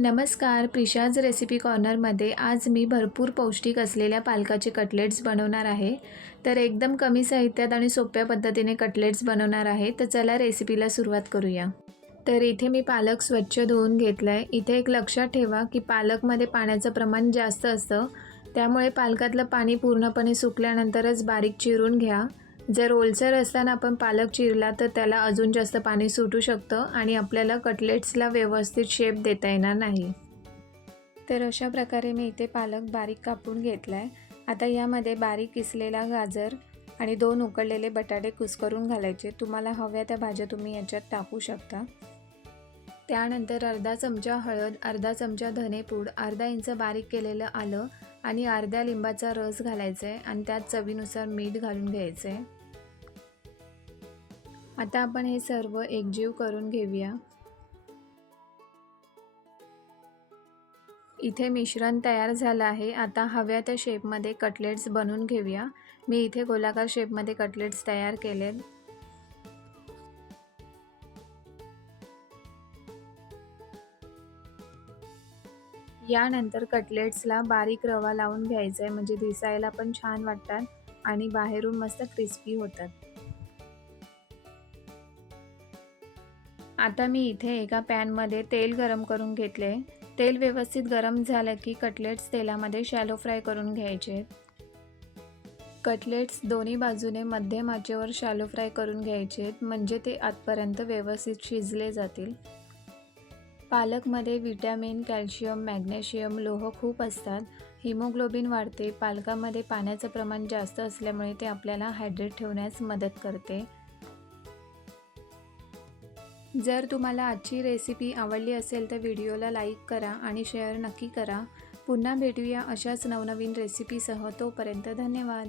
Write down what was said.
नमस्कार प्रिशाज रेसिपी कॉर्नरमध्ये आज मी भरपूर पौष्टिक असलेल्या पालकाचे कटलेट्स बनवणार आहे. तर एकदम कमी साहित्यात आणि सोप्या पद्धतीने कटलेट्स बनवणार आहे. तर चला रेसिपीला सुरुवात करूया. तर इथे मी पालक स्वच्छ धुवून घेतला आहे इथे एक लक्षात ठेवा की पालकमध्ये पाण्याचं प्रमाण जास्त असतं. त्यामुळे पालकातलं पाणी पूर्णपणे सुकल्यानंतरच बारीक चिरून घ्या. जर ओलसर असताना आपण पालक चिरला तर त्याला अजून जास्त पाणी सुटू शकतं आणि आपल्याला कटलेट्सला व्यवस्थित शेप देता येणार नाही. तर अशा प्रकारे मी इथे पालक बारीक कापून घेतला आहे आता यामध्ये बारीक किसलेला गाजर आणि दोन उकडलेले बटाटे कुस्करून घालायचे. तुम्हाला हव्या त्या भाज्या तुम्ही याच्यात टाकू शकता. त्यानंतर अर्धा चमचा हळद अर्धा चमचा धनेपूड अर्धा इंच बारीक केलेलं आलं आणि अर्ध्या लिंबाचा रस घालायचा आहे आणि त्यात चवीनुसार मीठ घालून घ्यायचं आहे आता आपण हे सर्व एकजीव करून घेऊया. इथे मिश्रण तयार झालं आहे. आता हव्या त्या शेपमध्ये कटलेट्स बनवून घेऊया. मी इथे गोलाकार शेपमध्ये कटलेट्स तयार केलेत. यानंतर कटलेट्सला बारीक रवा लावून घ्यायचा आहे म्हणजे दिसायला पण छान वाटतात आणि बाहेरून मस्त क्रिस्पी होतात. आता मी इथे एका पॅनमध्ये तेल गरम करून घेतले. तेल व्यवस्थित गरम झालं की कटलेट्स तेलामध्ये शॅलो फ्राय करून घ्यायचे. कटलेट्स दोन्ही बाजूने मध्यम आचेवर शॅलो फ्राय करून घ्यायचे म्हणजे ते आतपर्यंत व्यवस्थित शिजले जातील. पालकमध्ये विटॅमिन कॅल्शियम मॅग्नेशियम लोह खूप असतात. हिमोग्लोबिन वाढते. पालकामध्ये पाण्याचं प्रमाण जास्त असल्यामुळे ते आपल्याला हायड्रेट ठेवण्यास मदत करते. जर तुम्हाला आजची रेसिपी आवडली असेल तर व्हिडिओला लाईक करा आणि शेअर नक्की करा. पुन्हा भेटूया अशाच नवनवीन रेसिपीसह तोपर्यंत धन्यवाद.